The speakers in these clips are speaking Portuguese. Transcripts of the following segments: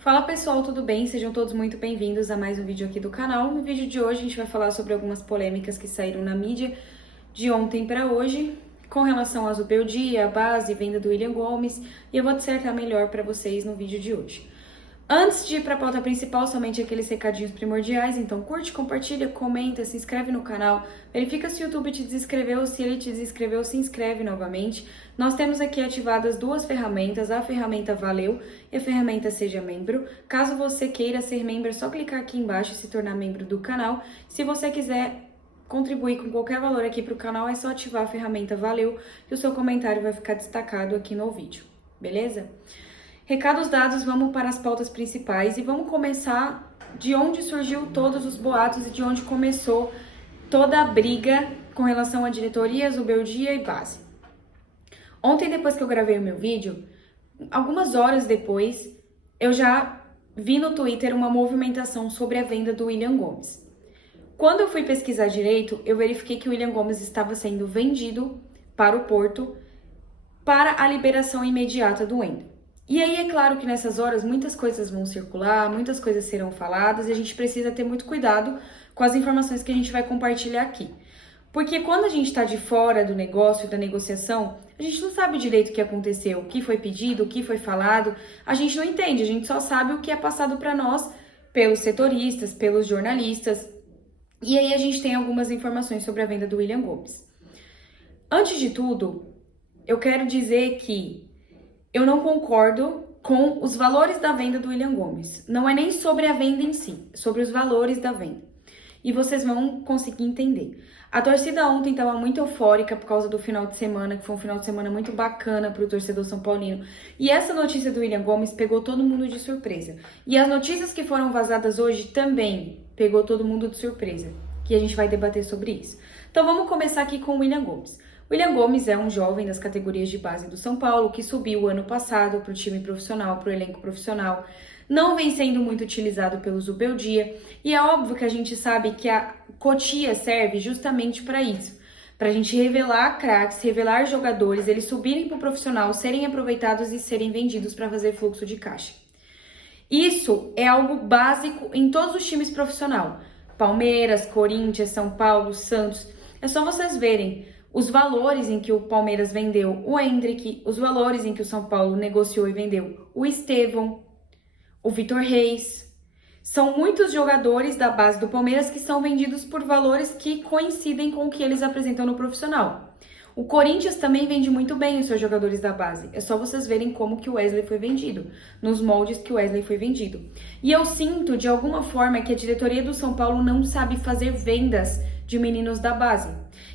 Fala pessoal, tudo bem? Sejam todos muito bem-vindos a mais um vídeo aqui do canal. No vídeo de hoje a gente vai falar sobre algumas polêmicas que saíram na mídia de ontem para hoje, com relação à Zubeldia, a base e venda do William Gomes, e eu vou dissertar melhor para vocês no vídeo de hoje. Antes de ir para a pauta principal, somente aqueles recadinhos primordiais, então curte, compartilha, comenta, se inscreve no canal, verifica se o YouTube te desinscreveu, se ele te desinscreveu, se inscreve novamente. Nós temos aqui ativadas duas ferramentas, a ferramenta Valeu e a ferramenta Seja Membro. Caso você queira ser membro, é só clicar aqui embaixo e se tornar membro do canal. Se você quiser contribuir com qualquer valor aqui para o canal, é só ativar a ferramenta Valeu e o seu comentário vai ficar destacado aqui no vídeo, beleza? Recados dados, vamos para as pautas principais e vamos começar de onde surgiu todos os boatos e de onde começou toda a briga com relação à diretoria, Zubeldia e base. Ontem, depois que eu gravei o meu vídeo, algumas horas depois, eu já vi no Twitter uma movimentação sobre a venda do William Gomes. Quando eu fui pesquisar direito, eu verifiquei que o William Gomes estava sendo vendido para o Porto para a liberação imediata do Wendel. E aí é claro que nessas horas muitas coisas vão circular, muitas coisas serão faladas e a gente precisa ter muito cuidado com as informações que a gente vai compartilhar aqui. Porque quando a gente está de fora do negócio, da negociação, a gente não sabe direito o que aconteceu, o que foi pedido, o que foi falado, a gente não entende, a gente só sabe o que é passado para nós pelos setoristas, pelos jornalistas. E aí a gente tem algumas informações sobre a venda do William Gomes. Antes de tudo, eu quero dizer que eu não concordo com os valores da venda do William Gomes. Não é nem sobre a venda em si, é sobre os valores da venda. E vocês vão conseguir entender. A torcida ontem estava muito eufórica por causa do final de semana, que foi um final de semana muito bacana para o torcedor são paulino. E essa notícia do William Gomes pegou todo mundo de surpresa. E as notícias que foram vazadas hoje também pegou todo mundo de surpresa, que a gente vai debater sobre isso. Então vamos começar aqui com o William Gomes. William Gomes é um jovem das categorias de base do São Paulo que subiu ano passado para o time profissional, para o elenco profissional. Não vem sendo muito utilizado pelo Zubeldia e é óbvio que a gente sabe que a cotia serve justamente para isso. Para a gente revelar craques, revelar jogadores, eles subirem para o profissional, serem aproveitados e serem vendidos para fazer fluxo de caixa. Isso é algo básico em todos os times profissionais. Palmeiras, Corinthians, São Paulo, Santos. É só vocês verem os valores em que o Palmeiras vendeu o Endrick, os valores em que o São Paulo negociou e vendeu o Estevão, o Vitor Reis. São muitos jogadores da base do Palmeiras que são vendidos por valores que coincidem com o que eles apresentam no profissional. O Corinthians também vende muito bem os seus jogadores da base. É só vocês verem como que o Wesley foi vendido, nos moldes que o Wesley foi vendido. E eu sinto, de alguma forma, que a diretoria do São Paulo não sabe fazer vendas de meninos da base.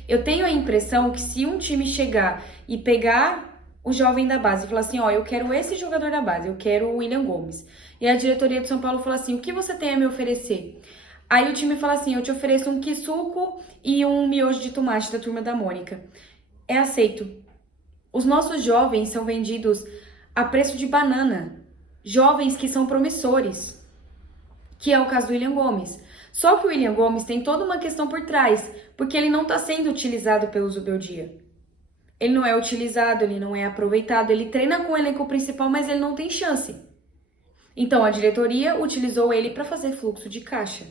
Eu tenho a impressão que se um time chegar e pegar o jovem da base e falar assim, ó, eu quero esse jogador da base, eu quero o William Gomes. E a diretoria do São Paulo fala assim, o que você tem a me oferecer? Aí o time fala assim, eu te ofereço um quisuco e um miojo de tomate da Turma da Mônica. É aceito. Os nossos jovens são vendidos a preço de banana. Jovens que são promissores, que é o caso do William Gomes. Só que o William Gomes tem toda uma questão por trás, porque ele não está sendo utilizado pelo Zubeldia. Ele não é utilizado, ele não é aproveitado, ele treina com o elenco principal, mas ele não tem chance. Então a diretoria utilizou ele para fazer fluxo de caixa.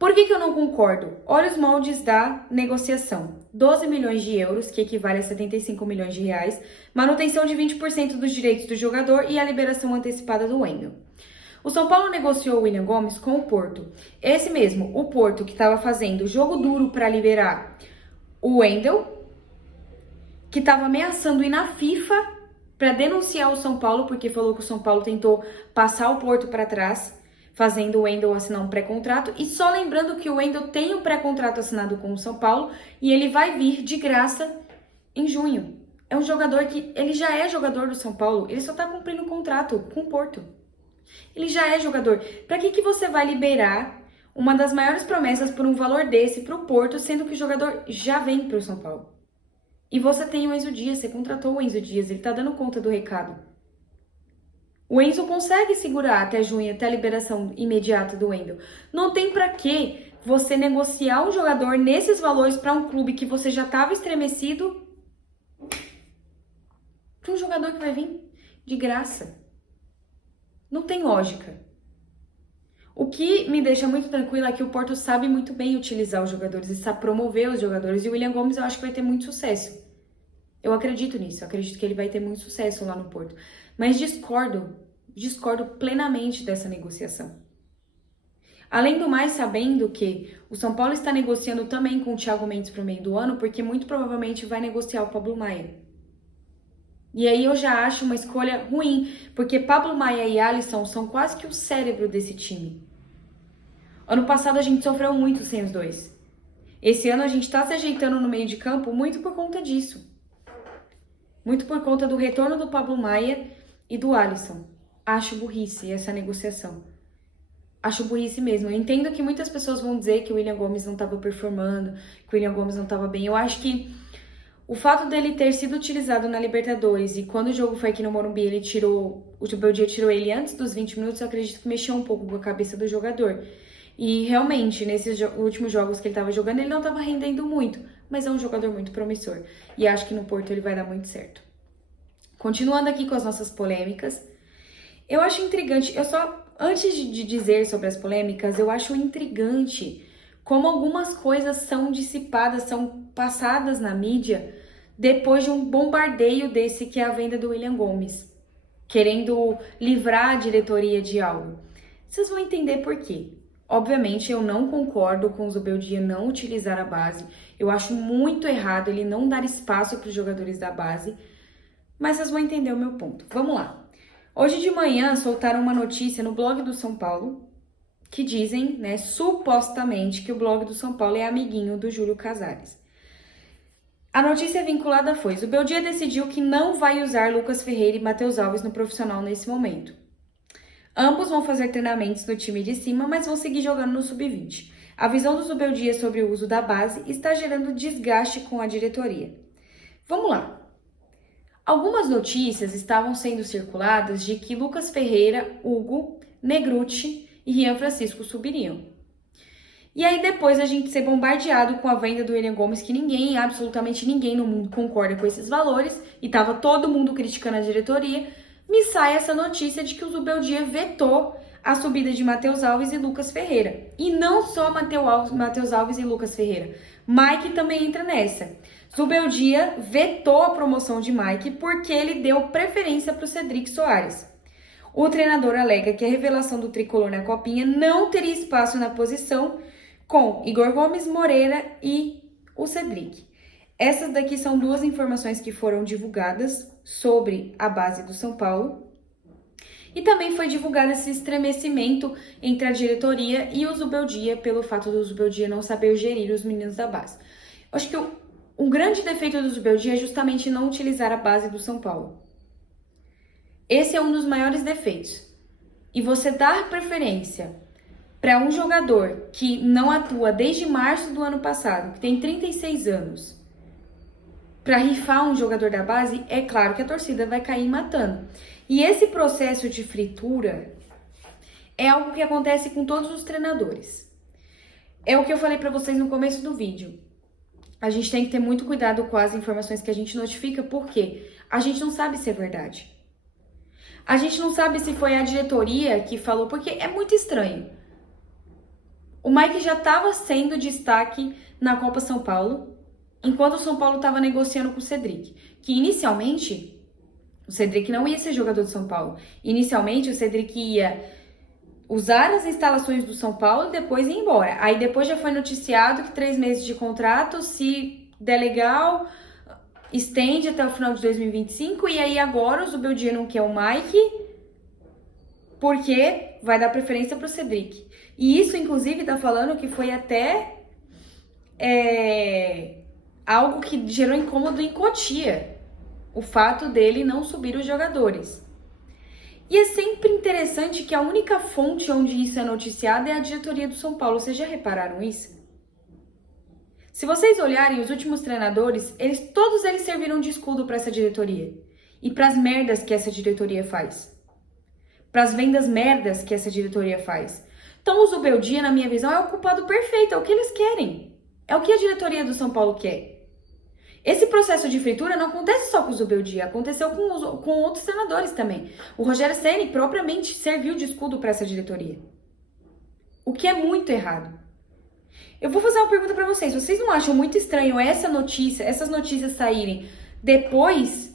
Por que eu não concordo? Olha os moldes da negociação. 12 milhões de euros, que equivale a 75 milhões de reais, manutenção de 20% dos direitos do jogador e a liberação antecipada do Wendel. O São Paulo negociou o William Gomes com o Porto. Esse mesmo, o Porto, que estava fazendo jogo duro para liberar o Wendel, que estava ameaçando ir na FIFA para denunciar o São Paulo, porque falou que o São Paulo tentou passar o Porto para trás, fazendo o Wendel assinar um pré-contrato. E só lembrando que o Wendel tem um pré-contrato assinado com o São Paulo e ele vai vir de graça em junho. É um jogador que ele já é jogador do São Paulo, ele só está cumprindo o contrato com o Porto. Ele já é jogador. Para que você vai liberar uma das maiores promessas por um valor desse para o Porto, sendo que o jogador já vem para o São Paulo? E você tem o Enzo Dias, você contratou o Enzo Dias, ele tá dando conta do recado. O Enzo consegue segurar até junho, até a liberação imediata do Wendel. Não tem para que você negociar um jogador nesses valores para um clube que você já estava estremecido, para um jogador que vai vir de graça. tem lógica. O que me deixa muito tranquila é que o Porto sabe muito bem utilizar os jogadores e sabe promover os jogadores. E o William Gomes eu acho que vai ter muito sucesso. Eu acredito nisso, eu acredito que ele vai ter muito sucesso lá no Porto. Mas discordo plenamente dessa negociação. Além do mais, sabendo que o São Paulo está negociando também com o Thiago Mendes para o meio do ano, porque muito provavelmente vai negociar o Pablo Maia. E aí eu já acho uma escolha ruim, porque Pablo Maia e Alisson são quase que o cérebro desse time. Ano passado a gente sofreu muito sem os dois. Esse ano a gente está se ajeitando no meio de campo muito por conta disso. Muito por conta do retorno do Pablo Maia e do Alisson. Acho burrice essa negociação. Acho burrice mesmo. Eu entendo que muitas pessoas vão dizer que o William Gomes não estava performando, que o William Gomes não estava bem. Eu acho que o fato dele ter sido utilizado na Libertadores e quando o jogo foi aqui no Morumbi, o Zubeldia tirou ele antes dos 20 minutos, eu acredito que mexeu um pouco com a cabeça do jogador. E realmente, nesses últimos jogos que ele estava jogando, ele não estava rendendo muito, mas é um jogador muito promissor. E acho que no Porto ele vai dar muito certo. Continuando aqui com as nossas polêmicas, eu acho intrigante, antes de dizer sobre as polêmicas, eu acho intrigante como algumas coisas são dissipadas, são passadas na mídia depois de um bombardeio desse que é a venda do William Gomes, querendo livrar a diretoria de algo. Vocês vão entender por quê. Obviamente, eu não concordo com o Zubeldia não utilizar a base. Eu acho muito errado ele não dar espaço para os jogadores da base, mas vocês vão entender o meu ponto. Vamos lá. Hoje de manhã soltaram uma notícia no blog do São Paulo que dizem, né, supostamente que o blog do São Paulo é amiguinho do Júlio Casares. A notícia vinculada foi: Zubeldia decidiu que não vai usar Lucas Ferreira e Matheus Alves no profissional nesse momento. Ambos vão fazer treinamentos no time de cima, mas vão seguir jogando no sub-20. A visão do Zubeldia sobre o uso da base está gerando desgaste com a diretoria. Vamos lá. Algumas notícias estavam sendo circuladas de que Lucas Ferreira, Hugo, Negrutti e Rian Francisco subiriam. E aí depois a gente ser bombardeado com a venda do William Gomes, que absolutamente ninguém no mundo concorda com esses valores, e tava todo mundo criticando a diretoria, me sai essa notícia de que o Zubeldia vetou a subida de Matheus Alves e Lucas Ferreira. E não só Matheus Alves e Lucas Ferreira. Mike também entra nessa. Zubeldia vetou a promoção de Mike porque ele deu preferência para o Cedric Soares. O treinador alega que a revelação do tricolor na Copinha não teria espaço na posição com Igor Gomes, Moreira e o Cedric. Essas daqui são duas informações que foram divulgadas sobre a base do São Paulo. E também foi divulgado esse estremecimento entre a diretoria e o Zubeldia pelo fato do Zubeldia não saber gerir os meninos da base. Eu acho que um grande defeito do Zubeldia é justamente não utilizar a base do São Paulo. Esse é um dos maiores defeitos. E você dar preferência para um jogador que não atua desde março do ano passado, que tem 36 anos, para rifar um jogador da base, é claro que a torcida vai cair matando. E esse processo de fritura é algo que acontece com todos os treinadores. É o que eu falei para vocês no começo do vídeo. A gente tem que ter muito cuidado com as informações que a gente notifica, porque a gente não sabe se é verdade. A gente não sabe se foi a diretoria que falou, porque é muito estranho. O Mike já estava sendo destaque na Copa São Paulo, enquanto o São Paulo estava negociando com o Cedric. Que inicialmente, o Cedric não ia ser jogador do São Paulo. Inicialmente, o Cedric ia usar as instalações do São Paulo e depois ir embora. Aí depois já foi noticiado que 3 meses de contrato, se der legal, estende até o final de 2025. E aí agora o Zubeldia não quer o Mike, porque vai dar preferência para o Cedric. E isso, inclusive, tá falando que foi até algo que gerou incômodo em Cotia. O fato dele não subir os jogadores. E é sempre interessante que a única fonte onde isso é noticiado é a diretoria do São Paulo. Vocês já repararam isso? Se vocês olharem os últimos treinadores, todos eles serviram de escudo para essa diretoria. E para as merdas que essa diretoria faz. Para as vendas merdas que essa diretoria faz. Então o Zubeldia, na minha visão, é o culpado perfeito. É o que eles querem. É o que a diretoria do São Paulo quer. Esse processo de fritura não acontece só com o Zubeldia, aconteceu com outros senadores também. O Rogério Ceni propriamente serviu de escudo para essa diretoria. O que é muito errado. Eu vou fazer uma pergunta para vocês. Vocês não acham muito estranho essas notícias saírem depois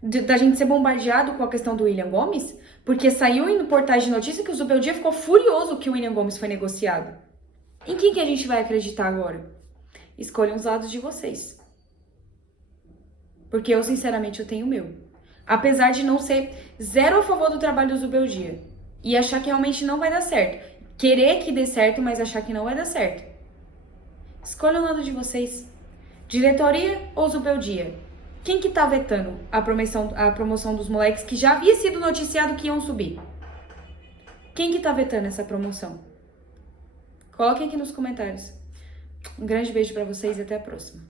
da gente ser bombardeado com a questão do William Gomes? Porque saiu em portais de notícia que o Zubeldia ficou furioso que o William Gomes foi negociado. Em quem que a gente vai acreditar agora? Escolham os lados de vocês. Porque eu, sinceramente, eu tenho o meu. Apesar de não ser zero a favor do trabalho do Zubeldia. E achar que realmente não vai dar certo. Querer que dê certo, mas achar que não vai dar certo. Escolham o lado de vocês. Diretoria ou Zubeldia? Quem que tá vetando a promoção dos moleques que já havia sido noticiado que iam subir? Quem que tá vetando essa promoção? Coloquem aqui nos comentários. Um grande beijo pra vocês e até a próxima.